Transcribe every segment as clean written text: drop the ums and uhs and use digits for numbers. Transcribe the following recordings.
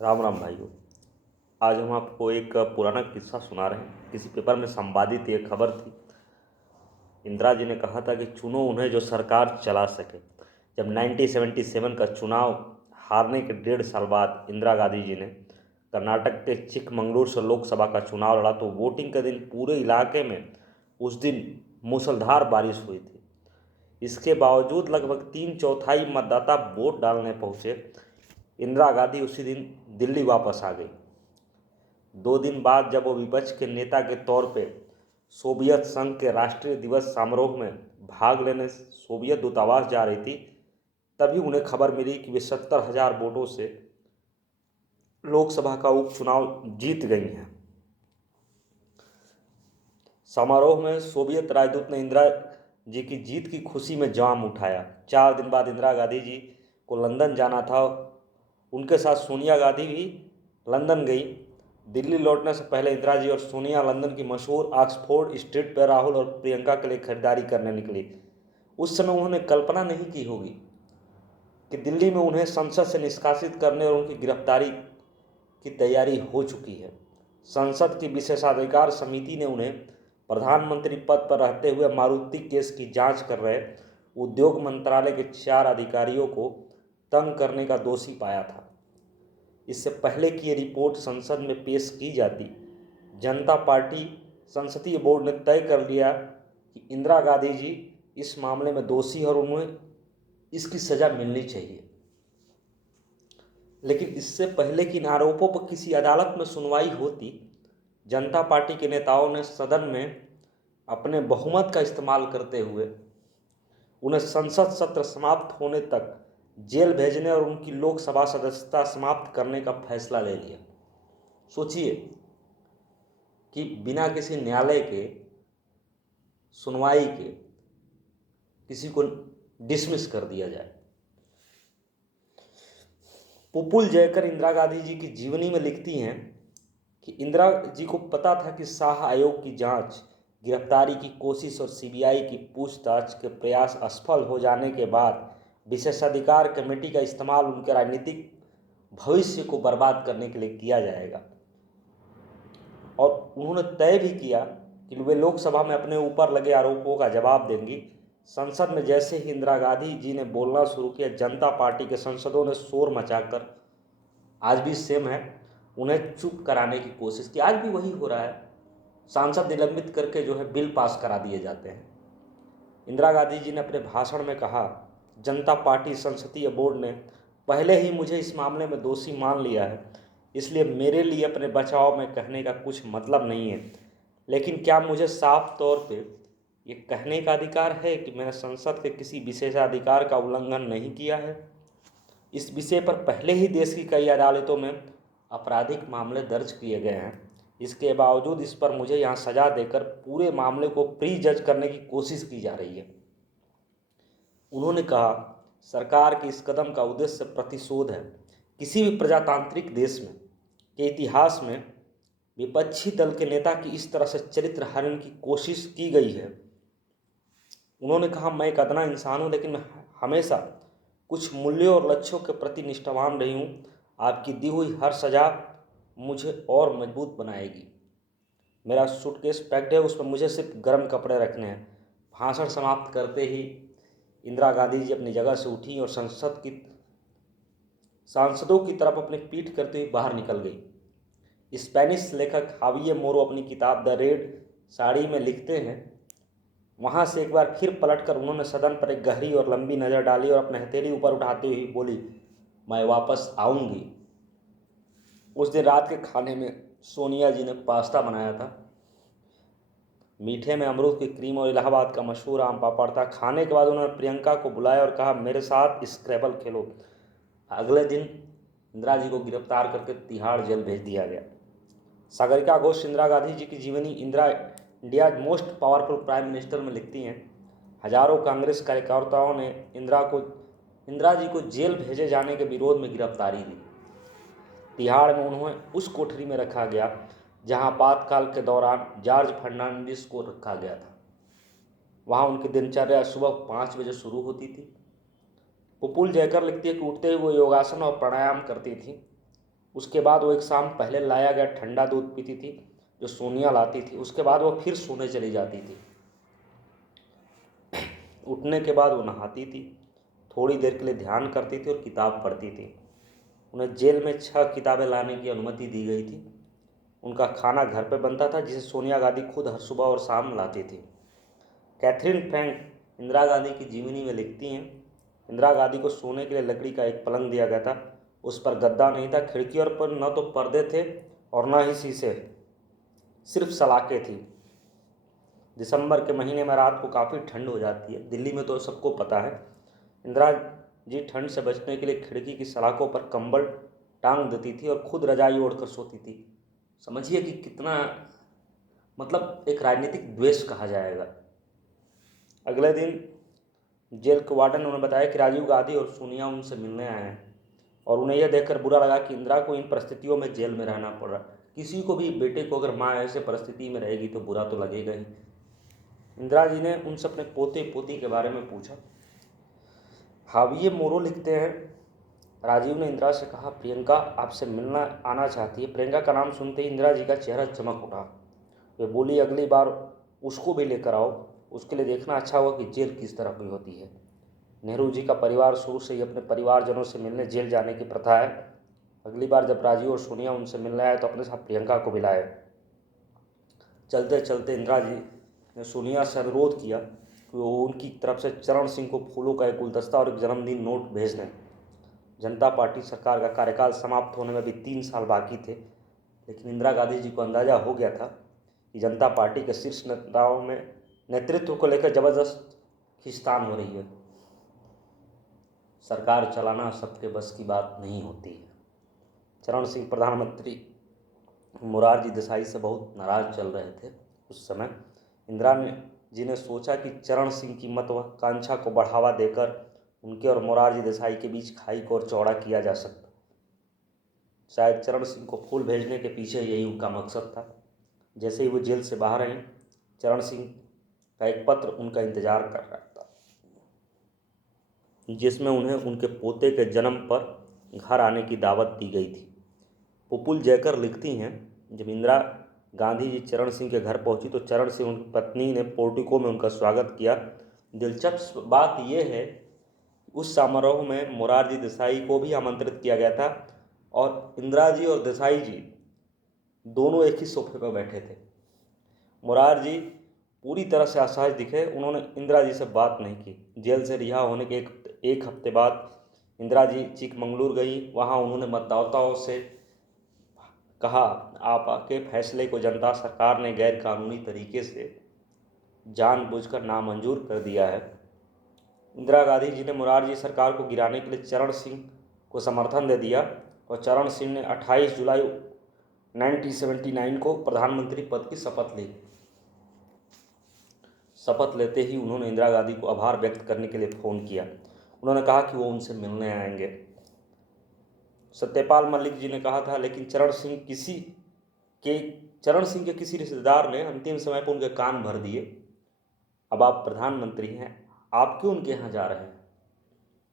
राम राम भाइयों। आज हम आपको एक पुराना किस्सा सुना रहे हैं। किसी पेपर में संपादित ये खबर थी। इंदिरा जी ने कहा था कि चुनो उन्हें जो सरकार चला सके। जब 1977 का चुनाव हारने के 1.5 साल बाद इंदिरा गांधी जी ने कर्नाटक के चिकमंगलूर से लोकसभा का चुनाव लड़ा तो वोटिंग के दिन पूरे इलाके में उस दिन मूसलाधार बारिश हुई थी। इसके बावजूद लगभग 3/4 मतदाता वोट डालने पहुंचे। इंदिरा गांधी उसी दिन दिल्ली वापस आ गई। 2 दिन बाद जब वो विपक्ष के नेता के तौर पे सोवियत संघ के राष्ट्रीय दिवस समारोह में भाग लेने सोवियत दूतावास जा रही थी, तभी उन्हें खबर मिली कि वे 70,000 वोटों से लोकसभा का उपचुनाव जीत गई हैं। समारोह में सोवियत राजदूत ने इंदिरा जी की जीत की खुशी में जाम उठाया। 4 दिन बाद इंदिरा गांधी जी को लंदन जाना था। उनके साथ सोनिया गांधी भी लंदन गई। दिल्ली लौटने से पहले इंदिरा जी और सोनिया लंदन की मशहूर ऑक्सफोर्ड स्ट्रीट पर राहुल और प्रियंका के लिए खरीदारी करने निकली। उस समय उन्होंने कल्पना नहीं की होगी कि दिल्ली में उन्हें संसद से निष्कासित करने और उनकी गिरफ्तारी की तैयारी हो चुकी है। संसद की विशेषाधिकार समिति ने उन्हें प्रधानमंत्री पद पर रहते हुए मारुति केस की जांच कर रहे उद्योग मंत्रालय के 4 अधिकारियों को तंग करने का दोषी पाया था। इससे पहले कि ये रिपोर्ट संसद में पेश की जाती, जनता पार्टी संसदीय बोर्ड ने तय कर लिया कि इंदिरा गांधी जी इस मामले में दोषी और उन्हें इसकी सज़ा मिलनी चाहिए। लेकिन इससे पहले कि इन आरोपों पर किसी अदालत में सुनवाई होती, जनता पार्टी के नेताओं ने सदन में अपने बहुमत का इस्तेमाल करते हुए उन्हें संसद सत्र समाप्त होने तक जेल भेजने और उनकी लोकसभा सदस्यता समाप्त करने का फैसला ले लिया। सोचिए कि बिना किसी न्यायालय के सुनवाई के किसी को डिसमिस कर दिया जाए। पुपुल जयकर इंदिरा गांधी जी की जीवनी में लिखती हैं कि इंदिरा जी को पता था कि शाह आयोग की जांच, गिरफ्तारी की कोशिश और सीबीआई की पूछताछ के प्रयास असफल हो जाने के बाद विशेषाधिकार कमेटी का इस्तेमाल उनके राजनीतिक भविष्य को बर्बाद करने के लिए किया जाएगा। और उन्होंने तय भी किया कि वे लोकसभा में अपने ऊपर लगे आरोपों का जवाब देंगी। संसद में जैसे ही इंदिरा गांधी जी ने बोलना शुरू किया, जनता पार्टी के सांसदों ने शोर मचाकर, आज भी सेम है, उन्हें चुप कराने की कोशिश की। आज भी वही हो रहा है। सांसद निलंबित करके जो है बिल पास करा दिए जाते हैं। इंदिरा गांधी जी ने अपने भाषण में कहा, जनता पार्टी संसदीय बोर्ड ने पहले ही मुझे इस मामले में दोषी मान लिया है, इसलिए मेरे लिए अपने बचाव में कहने का कुछ मतलब नहीं है। लेकिन क्या मुझे साफ तौर पे ये कहने का अधिकार है कि मैंने संसद के किसी विशेषाधिकार का उल्लंघन नहीं किया है? इस विषय पर पहले ही देश की कई अदालतों में आपराधिक मामले दर्ज किए गए हैं। इसके बावजूद इस पर मुझे यहाँ सजा देकर पूरे मामले को प्री जज करने की कोशिश की जा रही है। उन्होंने कहा, सरकार के इस कदम का उद्देश्य प्रतिशोध है। किसी भी प्रजातांत्रिक देश में के इतिहास में विपक्षी दल के नेता की इस तरह से चरित्र हनन की कोशिश की गई है। उन्होंने कहा, मैं एक अदना इंसान हूँ, लेकिन मैं हमेशा कुछ मूल्यों और लक्ष्यों के प्रति निष्ठावान रही हूँ। आपकी दी हुई हर सज़ा मुझे और मजबूत बनाएगी। मेरा सूटकेस पैक्ड है, उसमें मुझे सिर्फ गर्म कपड़े रखने हैं। भाषण समाप्त करते ही इंदिरा गांधी जी अपनी जगह से उठी और सांसदों की तरफ अपनी पीठ करते हुए बाहर निकल गई। स्पेनिश लेखक हाविये मोरो अपनी किताब द रेड साड़ी में लिखते हैं, वहाँ से एक बार फिर पलटकर उन्होंने सदन पर एक गहरी और लंबी नज़र डाली और अपने हथेली ऊपर उठाते हुए बोली, मैं वापस आऊँगी। उस दिन रात के खाने में सोनिया जी ने पास्ता बनाया था। मीठे में अमरूद की क्रीम और इलाहाबाद का मशहूर आम पापड़ था। खाने के बाद उन्होंने प्रियंका को बुलाया और कहा, मेरे साथ स्क्रैबल खेलो। अगले दिन इंदिरा जी को गिरफ्तार करके तिहाड़ जेल भेज दिया गया। सागरिका घोष इंदिरा गांधी जी की जीवनी Indira India most powerful prime minister में लिखती हैं, हजारों कांग्रेस कार्यकर्ताओं ने इंदिरा जी को जेल भेजे जाने के विरोध में गिरफ्तारी दी। तिहाड़ में उन्हें उस कोठरी में रखा गया जहां आपातकाल के दौरान जॉर्ज फर्नांडिस को रखा गया था। वहां उनकी दिनचर्या सुबह 5 बजे शुरू होती थी। पुपुल जयकर लिखती है कि उठते ही वो योगासन और प्राणायाम करती थी। उसके बाद वो एक शाम पहले लाया गया ठंडा दूध पीती थी जो सोनिया लाती थी। उसके बाद वो फिर सोने चली जाती थी। उठने के बाद वो नहाती थी, थोड़ी देर के लिए ध्यान करती थी और किताब पढ़ती थी। उन्हें जेल में 6 किताबें लाने की अनुमति दी गई थी। उनका खाना घर पर बनता था जिसे सोनिया गांधी खुद हर सुबह और शाम लाती थी। कैथरीन फ्रैंक इंदिरा गांधी की जीवनी में लिखती हैं, इंदिरा गांधी को सोने के लिए लकड़ी का एक पलंग दिया गया था। उस पर गद्दा नहीं था, खिड़कियों पर न तो पर्दे थे और न ही शीशे, सिर्फ सलाखें थी। दिसंबर के महीने में रात को काफ़ी ठंड हो जाती है, दिल्ली में तो सबको पता है। इंदिरा जी ठंड से बचने के लिए खिड़की की सलाखों पर कंबल टांग देती थी और खुद रजाई ओढ़कर सोती थी। समझिए कि कितना, मतलब एक राजनीतिक द्वेष कहा जाएगा। अगले दिन जेल के वार्डन ने उन्हें बताया कि राजीव गांधी और सोनिया उनसे मिलने आए हैं और उन्हें यह देखकर बुरा लगा कि इंदिरा को इन परिस्थितियों में जेल में रहना पड़ रहा। किसी को भी बेटे को अगर माँ ऐसे परिस्थिति में रहेगी तो बुरा तो लगेगा ही। इंदिरा जी ने उनसे अपने पोते पोती के बारे में पूछा। हाविये मोरो लिखते हैं, राजीव ने इंदिरा से कहा, प्रियंका आपसे मिलना आना चाहती है। प्रियंका का नाम सुनते ही इंदिरा जी का चेहरा चमक उठा। वे बोली, अगली बार उसको भी लेकर आओ, उसके लिए देखना अच्छा होगा कि जेल किस तरह की होती है। नेहरू जी का परिवार शुरू से ही अपने परिवारजनों से मिलने जेल जाने की प्रथा है। अगली बार जब राजीव और सोनिया उनसे मिलने आए तो अपने साथ प्रियंका को बुलाए। चलते चलते इंदिरा जी ने सोनिया से अनुरोध किया कि वो उनकी तरफ से चरण सिंह को फूलों का एक गुलदस्ता और एक जन्मदिन नोट भेज दें। जनता पार्टी सरकार का कार्यकाल समाप्त होने में भी 3 साल बाकी थे, लेकिन इंदिरा गांधी जी को अंदाजा हो गया था कि जनता पार्टी के शीर्ष नेताओं में नेतृत्व को लेकर जबरदस्त खींचतान हो रही है। सरकार चलाना सबके बस की बात नहीं होती है। चरण सिंह प्रधानमंत्री मोरारजी देसाई से बहुत नाराज चल रहे थे उस समय। इंदिरा जी ने सोचा कि चरण सिंह की महत्वाकांक्षा को बढ़ावा देकर उनके और मोरारजी देसाई के बीच खाई को और चौड़ा किया जा सकता। शायद चरण सिंह को फूल भेजने के पीछे यही उनका मकसद था। जैसे ही वो जेल से बाहर आए, चरण सिंह का एक पत्र उनका इंतजार कर रहा था, जिसमें उन्हें उनके पोते के जन्म पर घर आने की दावत दी गई थी। पुपुल जयकर लिखती हैं, जब इंदिरा गांधी जी चरण सिंह के घर पहुंची तो चरण सिंह उनकी पत्नी ने पोर्टिको में उनका स्वागत किया। दिलचस्प बात यह है, उस समारोह में मोरारजी देसाई को भी आमंत्रित किया गया था और इंदिरा जी और देसाई जी दोनों एक ही सोफे पर बैठे थे। मोरारजी पूरी तरह से असहज दिखे। उन्होंने इंदिरा जी से बात नहीं की। जेल से रिहा होने के एक हफ्ते बाद इंदिरा जी चिकमंगलुरु गई। वहाँ उन्होंने मतदाताओं से कहा, आपके फैसले को जनता सरकार ने गैर कानूनी तरीके से जानबूझकर नामंजूर कर दिया है। इंदिरा गांधी जी ने मोरारजी सरकार को गिराने के लिए चरण सिंह को समर्थन दे दिया और चरण सिंह ने 28 जुलाई 1979 को प्रधानमंत्री पद की शपथ ली। शपथ लेते ही उन्होंने इंदिरा गांधी को आभार व्यक्त करने के लिए फ़ोन किया। उन्होंने कहा कि वो उनसे मिलने आएंगे। सत्यपाल मलिक जी ने कहा था, लेकिन चरण सिंह के किसी रिश्तेदार ने अंतिम समय पर उनके कान भर दिए। अब आप प्रधानमंत्री हैं, आप क्यों उनके यहाँ जा रहे हैं?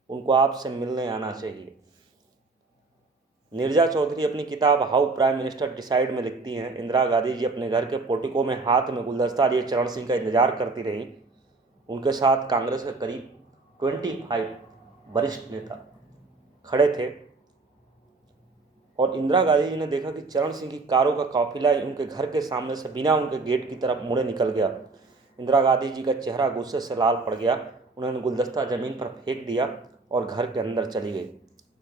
उनको आपसे मिलने आना चाहिए। नीरजा चौधरी अपनी किताब हाउ प्राइम मिनिस्टर डिसाइड में लिखती हैं, इंदिरा गांधी जी अपने घर के पोर्टिको में हाथ में गुलदस्ता लिए चरण सिंह का इंतजार करती रहीं। उनके साथ कांग्रेस के करीब 25 वरिष्ठ नेता खड़े थे और इंदिरा गांधी जी ने देखा कि चरण सिंह की कारों का काफिला उनके घर के सामने से बिना उनके गेट की तरफ मुड़े निकल गया। इंदिरा गांधी जी का चेहरा गुस्से से लाल पड़ गया। उन्होंने गुलदस्ता जमीन पर फेंक दिया और घर के अंदर चली गई।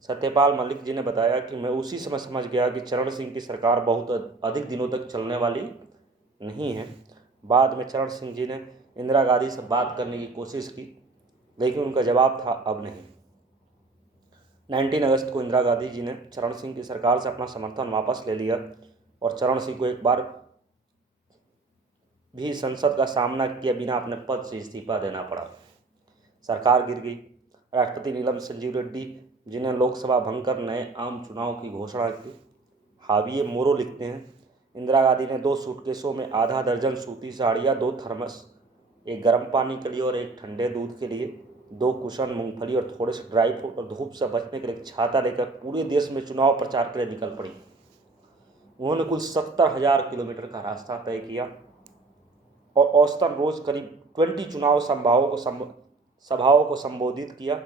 सत्यपाल मलिक जी ने बताया कि मैं उसी समय समझ गया कि चरण सिंह की सरकार बहुत अधिक दिनों तक चलने वाली नहीं है। बाद में चरण सिंह जी ने इंदिरा गांधी से बात करने की कोशिश की, लेकिन उनका जवाब था अब नहीं। 19 अगस्त को इंदिरा गांधी जी ने चरण सिंह की सरकार से अपना समर्थन वापस ले लिया और चरण सिंह को एक बार भी संसद का सामना किए बिना अपने पद से इस्तीफा देना पड़ा। सरकार गिर गई। राष्ट्रपति नीलम संजीव रेड्डी जी ने लोकसभा भंग कर नए आम चुनाव की घोषणा की। हाविये मोरो लिखते हैं, इंदिरा गांधी ने 2 सूटकेसों में आधा दर्जन सूती साड़ियाँ, 2 थर्मस, एक गर्म पानी के लिए और एक ठंडे दूध के लिए 2 कुशन, मूंगफली और थोड़े से ड्राई फ्रूट और धूप से बचने के लिए एक छाता लेकर पूरे देश में चुनाव प्रचार के लिए निकल पड़ी। उन्होंने कुल 70,000 किलोमीटर का रास्ता तय किया और औसतन रोज करीब 20 चुनाव सभाओं को संबोधित किया।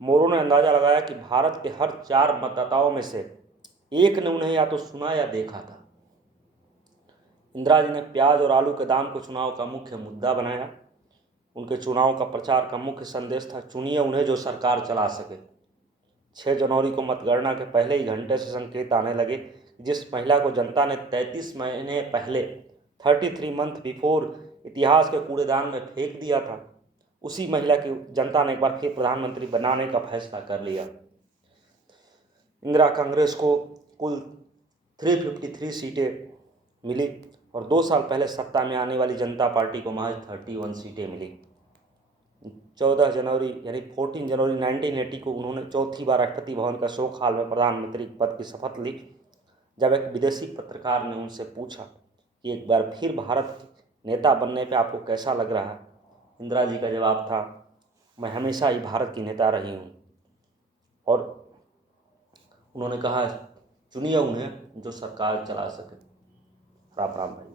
मोरों ने अंदाजा लगाया कि भारत के हर 4 मतदाताओं में से एक ने उन्हें या तो सुना या देखा था। इंदिरा जी ने प्याज और आलू के दाम को चुनाव का मुख्य मुद्दा बनाया। उनके चुनाव का प्रचार का मुख्य संदेश था, चुनिए उन्हें जो सरकार चला सके। 6 जनवरी को मतगणना के पहले ही घंटे से संकेत आने लगे। जिस महिला को जनता ने 33 महीने पहले 33 मंथ बिफोर इतिहास के कूड़ेदान में फेंक दिया था, उसी महिला की जनता ने एक बार फिर प्रधानमंत्री बनाने का फैसला कर लिया। इंदिरा कांग्रेस को कुल 353 सीटें मिली और 2 साल पहले सत्ता में आने वाली जनता पार्टी को महज 31 सीटें मिली। 14 जनवरी यानी 14 जनवरी 1980 को उन्होंने चौथी बार राष्ट्रपति भवन का शोक हाल में प्रधानमंत्री पद की शपथ ली। जब एक विदेशी पत्रकार ने उनसे पूछा कि एक बार फिर भारत के नेता बनने पे आपको कैसा लग रहा है, इंदिरा जी का जवाब था, मैं हमेशा ही भारत की नेता रही हूँ। और उन्होंने कहा, चुनिए उन्हें जो सरकार चला सके। राम राम भाई।